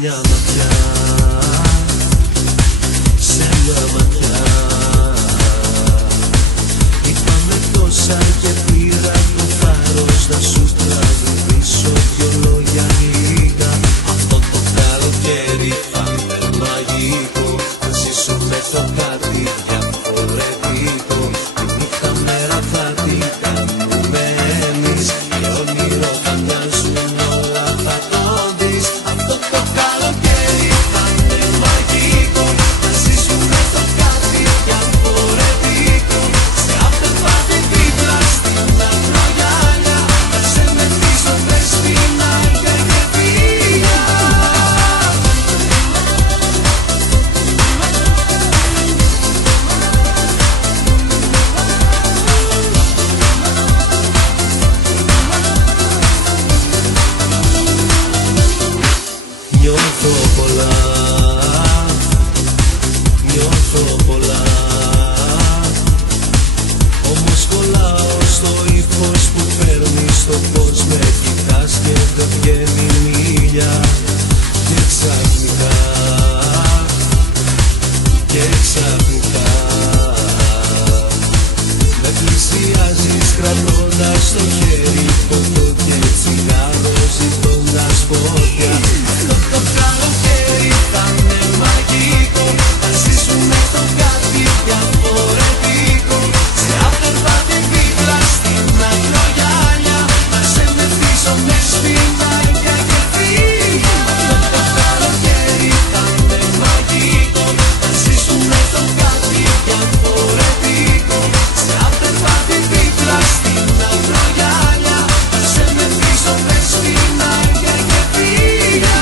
μια ματιά, σε μια ματιά. Είπαμε τόσα και πήρα το θάρρος να σου τραγουδήσω δυο λόγια λίγα. Αυτό το καλοκαίρι θα είναι μαγικό, να ζήσουμε το κάτι διαφορετικό. Τη νύχτα μέρα θα την κάνουμε εμείς και όνειρο θα μοιάζουν όλα θα το δεις. Αυτό το καλοκαίρι θα είναι μαγικό, να ζήσουμε το κάτι διαφορετικό. Σε after party δίπλα στην ακρογιάλια, θα σε μεθύσω μες στην άκρη και φύγα. Νιώθω πολλά, νιώθω πολλά, όμως κολλάω στο ύφος που φέρνεις, στο πως με κοιτάς και δεν βγαίνει μίλια. Και ξαφνικά, και ξαφνικά με πλησιάζεις κρατώντας στο χέρι ποτό και τσιγάρο, ζητώντας φωτιά. Αυτό το καλοκαίρι θα είναι μαγικό, να ζήσουμε το κάτι διαφορετικό. Σε after party δίπλα στην ακρογιάλια, να σε μεθύσω μες στην άκρη και φύγα. Αυτό το καλοκαίρι θα είναι μαγικό, να ζήσουμε το κάτι διαφορετικό. Σε after party δίπλα στην ακρογιάλια, να σε μεθύσω μες στην άκρη και φύγα.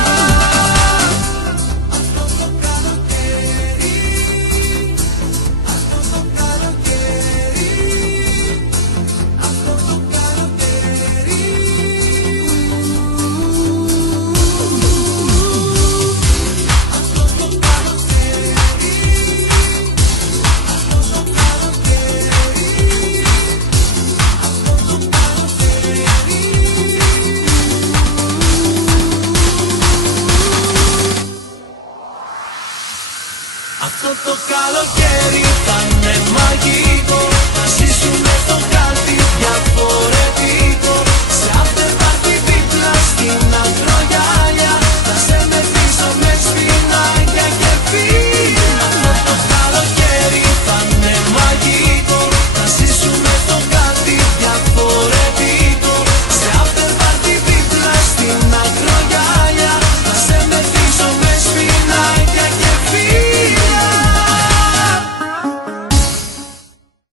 Αυτό το καλοκαίρι θα είναι μαγικό.